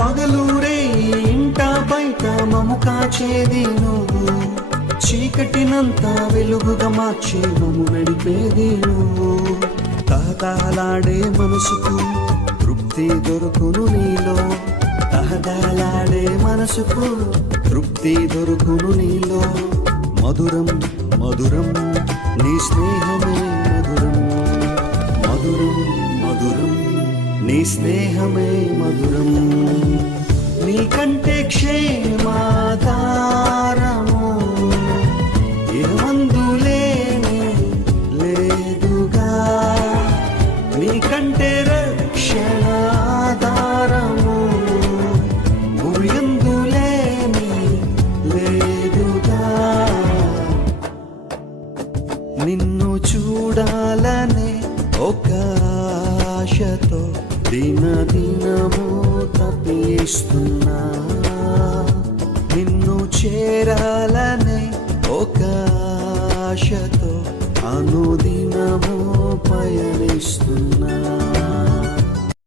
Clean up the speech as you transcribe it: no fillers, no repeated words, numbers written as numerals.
పగలూరే ఇంట బయట మము కాచేది నువ్వు, చీకటినంతా వెలుగుగా మార్చి మము నడిపేది నువ్వు. తహతహలాడే మనసుకు తృప్తి దొరుకును నీలో, తహతహలాడే మనసుకు తృప్తి దొరుకును నీలో. మధురం మధురం నీ స్నేహమే మధురం, మధురం మధురం నీ స్నేహమే మధురం. నీకంటే క్షేమాధారము ఏమందులేనే లేదుగా, నీకంటే రక్షణాధారము భూయందులేనే లేదుగా. నిన్ను చూడాలనే ఒక ఆశతో దినదినము తపిస్తున్నా, నిన్ను చేరాలనే ఒక ఆశతో అనుదినము